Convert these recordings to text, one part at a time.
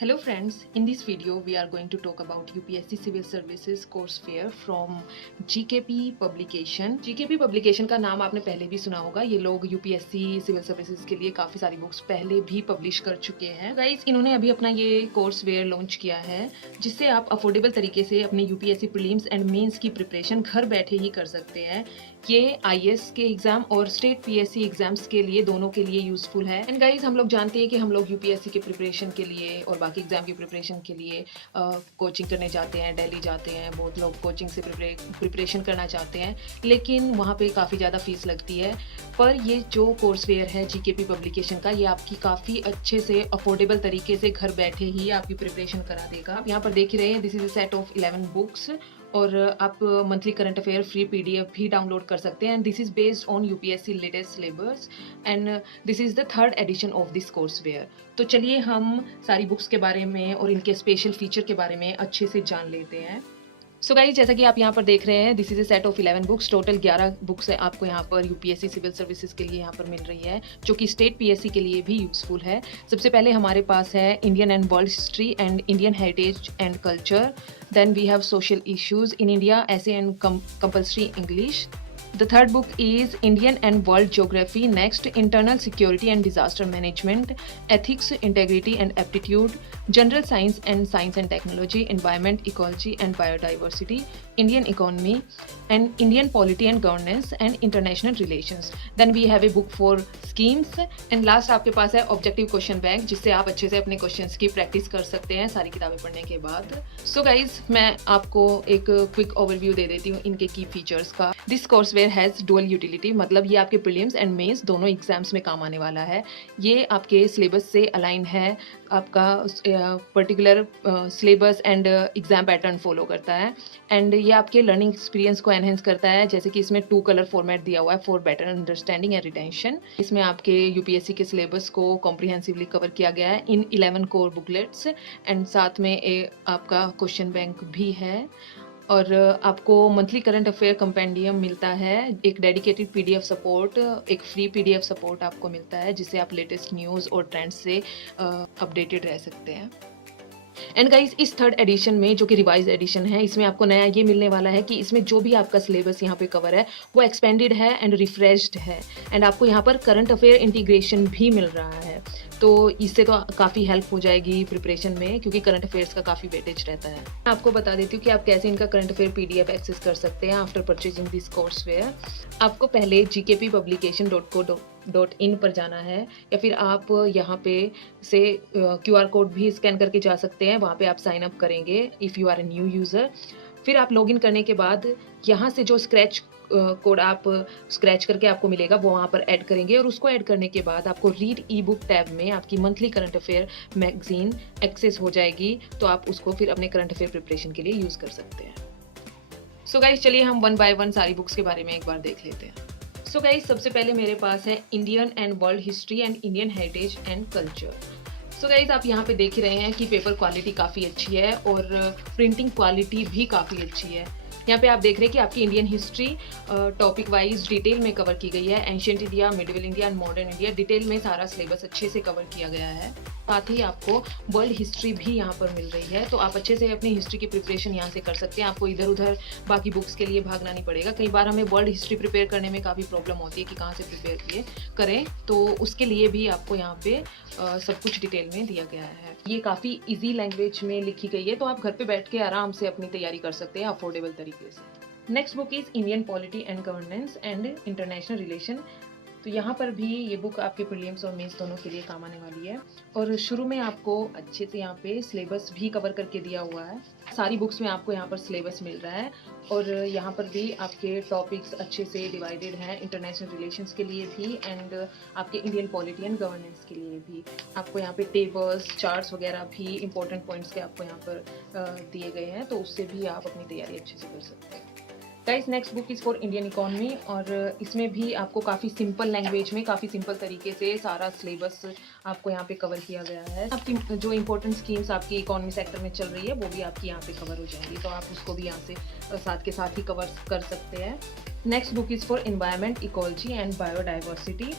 Hello friends, in this video we are going to talk about UPSC Civil Services course fair from GKP Publication। GKP Publication का नाम आपने पहले भी सुना होगा। ये लोग UPSC Civil Services के लिए काफ़ी सारी बुक्स पहले भी पब्लिश कर चुके हैं। गाइस, इन्होंने अभी अपना ये कोर्स वेयर लॉन्च किया है जिससे आप अफोर्डेबल तरीके से अपने UPSC प्रीलिम्स एंड मेंस की प्रिपरेशन घर बैठे ही कर सकते हैं। ये IAS के एग्जाम और स्टेट PSC एग्जाम्स के लिए दोनों के लिए यूजफुल है। एंड गाइस, हम लोग जानते हैं कि हम लोग UPSC के प्रिपरेशन के लिए और बाकी एग्जाम की प्रिपरेशन के लिए कोचिंग करने जाते हैं, दिल्ली जाते हैं। बहुत लोग कोचिंग से प्रिपरेशन करना चाहते हैं लेकिन वहाँ पे काफ़ी ज़्यादा फीस लगती है। पर ये जो कोर्स वेयर है GKP पब्लिकेशन का, ये आपकी काफ़ी अच्छे से अफोर्डेबल तरीके से घर बैठे ही आपकी प्रिपरेशन करा देगा। आप यहाँ पर देख ही रहे हैं, this is a set of 11 books और आप monthly current affair free PDF भी डाउनलोड कर सकते हैं। And this is based on UPSC latest syllabus and this is the 3rd edition of this courseware. तो चलिए हम सारी बुक्स के बारे में और इनके स्पेशल फीचर के बारे में अच्छे से जान लेते हैं। सो गाइस, जैसा कि आप यहाँ पर देख रहे हैं, this is a set of 11 books. Total 11 books है आपको यहाँ पर UPSC सिविल सर्विसेज के लिए यहाँ पर मिल रही है, जो कि स्टेट PSC के लिए भी यूजफुल है। सबसे पहले हमारे पास है Indian and world history and Indian heritage and culture. Then we have social issues in India, ऐसे and compulsory English. The third book is Indian and World Geography. Next, Internal Security and Disaster Management, Ethics, Integrity and Aptitude, General Science and Technology, Environment, Ecology and Biodiversity, Indian Economy, and Indian Polity and Governance and International Relations. Then we have a book for schemes. And last आपके पास है Objective Question Bank, जिससे आप अच्छे से अपने questions की practice कर सकते हैं सारी किताबें पढ़ने के बाद। So guys, मैं आपको एक क्विक ओवरव्यू दे देती हूँ इनके की फीचर्स का। This courseware has dual utility, मतलब ये आपके प्रीलिम्स एंड मेंस दोनों एग्जाम्स में काम आने वाला है। ये आपके सिलेबस से अलाइन है, आपका particular syllabus and exam pattern follow करता है। एंड ये आपके लर्निंग एक्सपीरियंस को एनहेंस करता है, जैसे कि इसमें 2 कलर फॉर्मेट दिया हुआ है for better understanding and retention. इसमें आपके UPSC के सिलेबस को कॉम्प्रिहेंसिवली कवर किया गया है इन 11 कोर बुकलेट्स एंड साथ में आपका क्वेश्चन बैंक भी है। और आपको मंथली करंट अफेयर कंपेंडियम मिलता है, एक डेडिकेटेड PDF सपोर्ट, एक फ्री PDF सपोर्ट आपको मिलता है जिससे आप लेटेस्ट न्यूज़ और ट्रेंड्स से अपडेटेड रह सकते हैं। एंड गाइस, इस 3rd एडिशन में, जो कि रिवाइज एडिशन है, इसमें आपको नया ये मिलने वाला है कि इसमें जो भी आपका सिलेबस यहाँ पे कवर है वो एक्सपेंडेड है एंड रिफ्रेश्ड है। एंड आपको यहाँ पर करंट अफेयर इंटीग्रेशन भी मिल रहा है, तो इससे तो काफ़ी हेल्प हो जाएगी प्रिपरेशन में, क्योंकि करंट अफेयर्स का काफ़ी वेटेज रहता है। मैं आपको बता देती हूँ कि आप कैसे इनका करंट अफेयर PDF एक्सेस कर सकते हैं after purchasing this courseware. आपको पहले gkppublication.co.in पर जाना है, या फिर आप यहाँ पे से QR कोड भी स्कैन करके जा सकते हैं। वहाँ पे आप साइन अप करेंगे if you are a new user. फिर आप लॉगिन करने के बाद यहाँ से जो स्क्रैच कोड आप स्क्रैच करके आपको मिलेगा वो वहाँ पर ऐड करेंगे, और उसको ऐड करने के बाद आपको रीड ई-बुक टैब में आपकी monthly current affair magazine access हो जाएगी, तो आप उसको फिर अपने करंट अफेयर प्रिपरेशन के लिए यूज़ कर सकते हैं। सो गाइस, चलिए हम 1 बाय 1 सारी बुक्स के बारे में एक बार देख लेते हैं। सो गाइस, सबसे पहले मेरे पास है Indian and world history and Indian heritage and culture. So guys, आप यहाँ पे देख रहे हैं कि पेपर क्वालिटी काफ़ी अच्छी है और प्रिंटिंग क्वालिटी भी काफ़ी अच्छी है। यहाँ पे आप देख रहे हैं कि आपकी Indian history topic wise detail में कवर की गई है। Ancient India, medieval India and modern India, detail में सारा सिलेबस अच्छे से कवर किया गया है। साथ ही आपको वर्ल्ड हिस्ट्री भी यहाँ पर मिल रही है, तो आप अच्छे से अपनी हिस्ट्री की प्रिपरेशन यहाँ से कर सकते हैं। आपको इधर उधर बाकी बुक्स के लिए भागना नहीं पड़ेगा। कई बार हमें वर्ल्ड हिस्ट्री प्रिपेयर करने में काफ़ी प्रॉब्लम होती है कि कहाँ से प्रिपेयर करें, तो उसके लिए भी आपको यहाँ पे सब कुछ डिटेल में दिया गया है। ये काफ़ी ईजी लैंग्वेज में लिखी गई है, तो आप घर पे बैठ के आराम से अपनी तैयारी कर सकते हैं अफोर्डेबल तरीके से। Next book is Indian polity and governance and international relation. तो यहाँ पर भी ये बुक आपके प्रीलिम्स और मेंस दोनों के लिए काम आने वाली है। और शुरू में आपको अच्छे से यहाँ पे सिलेबस भी कवर करके दिया हुआ है। सारी बुक्स में आपको यहाँ पर सिलेबस मिल रहा है, और यहाँ पर भी आपके टॉपिक्स अच्छे से डिवाइडेड हैं, इंटरनेशनल रिलेशंस के लिए भी एंड आपके इंडियन पॉलिटी एंड गवर्नेंस के लिए भी। आपको यहाँ पे टेबल्स, चार्ट्स वगैरह भी इंपॉर्टेंट पॉइंट्स के आपको यहाँ पर दिए गए हैं, तो उससे भी आप अपनी तैयारी अच्छे से कर सकते हैं। Guys, next book is for Indian economy, और इसमें भी आपको काफ़ी सिंपल लैंग्वेज में, काफ़ी सिंपल तरीके से सारा सिलेबस आपको यहाँ पे कवर किया गया है। आपकी जो इंपॉर्टेंट स्कीम्स आपकी इकोनॉमी सेक्टर में चल रही है वो भी आपकी यहाँ पे कवर हो जाएंगी, तो आप उसको भी यहाँ से साथ के साथ ही कवर कर सकते हैं। Next book is for environment, ecology and biodiversity.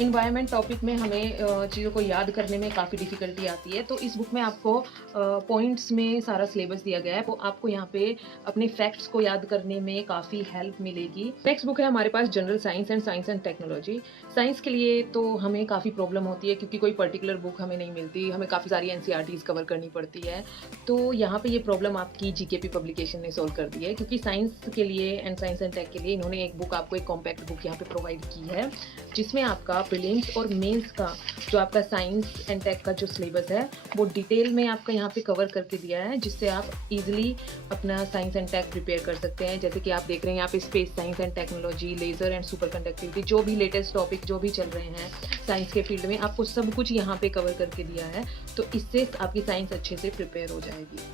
Environment topic में हमें चीज़ों को याद करने में काफ़ी डिफ़िकल्टी आती है, तो इस बुक में आपको पॉइंट्स में सारा सिलेबस दिया गया है, तो आपको यहाँ पे अपने फैक्ट्स को याद करने में काफ़ी हेल्प मिलेगी। नेक्स्ट बुक है हमारे पास general science and technology. Science के लिए तो हमें काफ़ी प्रॉब्लम होती है क्योंकि कोई पर्टिकुलर बुक हमें नहीं मिलती, हमें काफ़ी सारी एनसीईआरटीज़ कवर करनी पड़ती है। तो यहाँ पे ये प्रॉब्लम आपकी जीकेपी पब्लिकेशन ने सॉल्व कर दी है, क्योंकि साइंस के लिए एंड साइंस एंड टेक के लिए इन्होंने एक बुक आपको एक कॉम्पैक्ट बुक यहाँ पे प्रोवाइड की है, जिसमें आपका प्रीलिम्स और मेंस का जो आपका साइंस एंड टेक का जो सिलेबस है वो डिटेल में आपका यहाँ पे कवर करके दिया है, जिससे आप इजीली अपना साइंस एंड टेक प्रिपेयर कर सकते हैं। जैसे कि आप देख रहे हैं यहाँ पे space science and technology, laser and super conductivity, जो भी लेटेस्ट टॉपिक जो भी चल रहे हैं साइंस के फील्ड में, आपको सब कुछ यहाँ पे कवर करके दिया है, तो इससे आपकी साइंस अच्छे से प्रिपेयर हो जाएगी।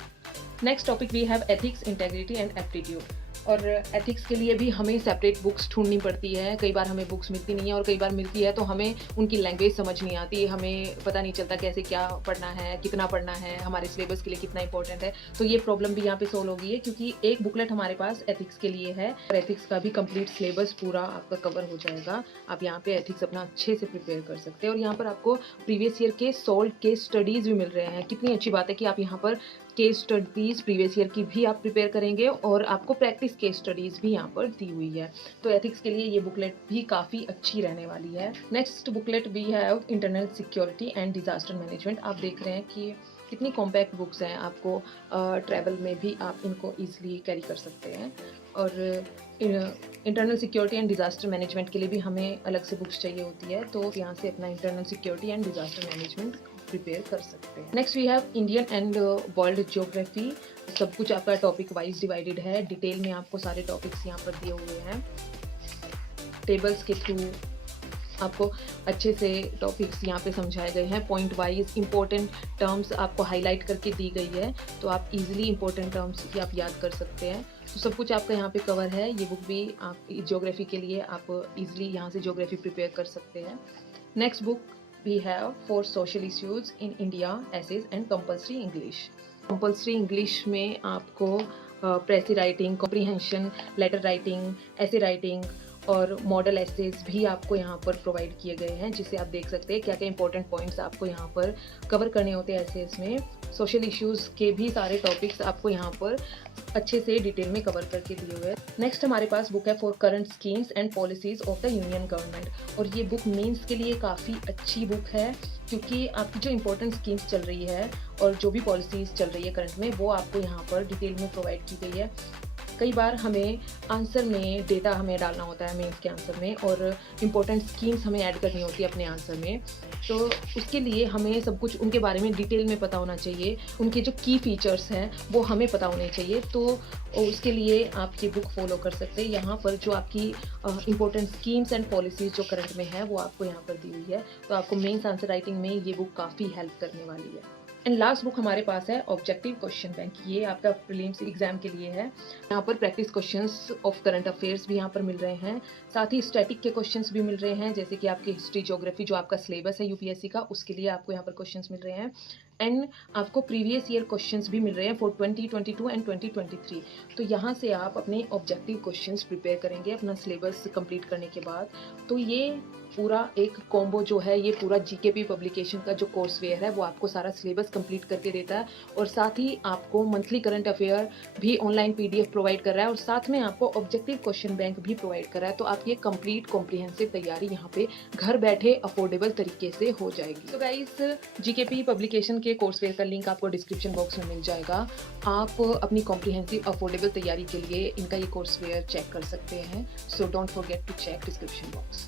Next topic we have ethics, integrity and aptitude. और एथिक्स के लिए भी हमें सेपरेट बुक्स ढूंढनी पड़ती है, कई बार हमें बुक्स मिलती नहीं है, और कई बार मिलती है तो हमें उनकी लैंग्वेज समझ नहीं आती, हमें पता नहीं चलता कैसे क्या पढ़ना है, कितना पढ़ना है, हमारे सिलेबस के लिए कितना इंपॉर्टेंट है। तो ये प्रॉब्लम भी यहाँ पे सोल्व हो गई है, क्योंकि एक बुकलेट हमारे पास एथिक्स के लिए है और एथिक्स का भी कंप्लीट सिलेबस पूरा आपका कवर हो जाएगा। आप यहाँ पे एथिक्स अपना अच्छे से प्रिपेयर कर सकते हैं, और यहाँ पर आपको प्रीवियस ईयर के सॉल्व केस स्टडीज़ भी मिल रहे हैं। कितनी अच्छी बात है कि आप यहाँ पर केस स्टडीज़ प्रीवियस ईयर की भी आप प्रिपेयर करेंगे, और आपको प्रैक्टिस केस स्टडीज़ भी यहाँ पर दी हुई है। तो एथिक्स के लिए ये बुकलेट भी काफ़ी अच्छी रहने वाली है। Next booklet we have internal security and disaster management. आप देख रहे हैं कि कितनी कॉम्पैक्ट बुक्स हैं, आपको ट्रैवल में भी आप इनको ईजिली कैरी कर सकते हैं। और internal security and disaster management के लिए भी हमें अलग से बुक्स चाहिए होती है, तो यहाँ से अपना internal security and disaster management prepare कर सकते हैं। Next we have Indian and world geography. सब कुछ आपका टॉपिक वाइज डिवाइडेड है, डिटेल में आपको सारे टॉपिक्स यहाँ पर दिए हुए हैं, टेबल्स के थ्रू आपको अच्छे से टॉपिक्स यहाँ पे समझाए गए हैं। पॉइंट वाइज इंपॉर्टेंट टर्म्स आपको हाईलाइट करके दी गई है, तो आप इजीली इंपॉर्टेंट टर्म्स की आप याद कर सकते हैं। तो सब कुछ आपका यहाँ पे कवर है। ये बुक भी आप ज्योग्राफी के लिए आप इजीली यहाँ से ज्योग्राफी प्रिपेयर कर सकते हैं। Next book we have for social issues in India, essays and compulsory English. Compulsory English में आपको precis writing, comprehension, letter writing, essay writing और मॉडल एसेज भी आपको यहाँ पर प्रोवाइड किए गए हैं, जिससे आप देख सकते हैं क्या क्या इंपॉर्टेंट पॉइंट्स आपको यहाँ पर कवर करने होते हैं एसेज में। सोशल इश्यूज़ के भी सारे टॉपिक्स आपको यहाँ पर अच्छे से डिटेल में कवर करके दिए हुए हैं। नेक्स्ट हमारे पास बुक है for current schemes and policies of the union government, और ये बुक मेंस के लिए काफ़ी अच्छी बुक है, क्योंकि आपकी जो इंपॉर्टेंट स्कीम्स चल रही है और जो भी पॉलिसीज़ चल रही है करंट में, वो आपको यहाँ पर डिटेल में प्रोवाइड की गई है। कई बार हमें आंसर में डेटा हमें डालना होता है मेंस के आंसर में, और इम्पोर्टेंट स्कीम्स हमें ऐड करनी होती है अपने आंसर में, तो उसके लिए हमें सब कुछ उनके बारे में डिटेल में पता होना चाहिए, उनके जो की फीचर्स हैं वो हमें पता होने चाहिए। तो उसके लिए आप ये बुक फॉलो कर सकते हैं। यहाँ पर जो आपकी इंपॉर्टेंट स्कीम्स एंड पॉलिसीज़ जो करंट में है वो आपको यहाँ पर दी हुई है, तो आपको मेंस आंसर राइटिंग में ये बुक काफ़ी हेल्प करने वाली है। एंड लास्ट बुक हमारे पास है ऑब्जेक्टिव क्वेश्चन बैंक। ये आपका प्रीलिम्स एग्जाम के लिए है। यहाँ पर practice questions of current affairs भी यहाँ पर मिल रहे हैं, साथ ही स्टैटिक के क्वेश्चंस भी मिल रहे हैं, जैसे कि आपकी हिस्ट्री, ज्योग्राफी जो आपका सिलेबस है यूपीएससी का, उसके लिए आपको यहाँ पर क्वेश्चंस मिल रहे हैं। एंड आपको प्रीवियस ईयर क्वेश्चंस भी मिल रहे हैं फॉर 2022 एंड 2023। तो यहाँ से आप अपने ऑब्जेक्टिव क्वेश्चंस प्रिपेयर करेंगे अपना सिलेबस कंप्लीट करने के बाद। तो ये पूरा एक कॉम्बो जो है, ये पूरा जीकेपी पब्लिकेशन का जो कोर्स वेयर है वो आपको सारा सिलेबस कंप्लीट करके देता है, और साथ ही आपको मंथली करंट अफेयर भी ऑनलाइन पीडीएफ प्रोवाइड कर रहा है, और साथ में आपको ऑब्जेक्टिव क्वेश्चन बैंक भी प्रोवाइड कर रहा है। तो आप ये कंप्लीट कॉम्प्रिहेंसिव तैयारी यहाँ पे घर बैठे अफोर्डेबल तरीके से हो जाएगी। तो गाइस, जीकेपी पब्लिकेशन के कोर्स वेयर का लिंक आपको डिस्क्रिप्शन बॉक्स में मिल जाएगा। आप अपनी कॉम्प्रिहेंसिव अफोर्डेबल तैयारी के लिए इनका ये कोर्स वेयर चेक कर सकते हैं। So don't forget to check description box.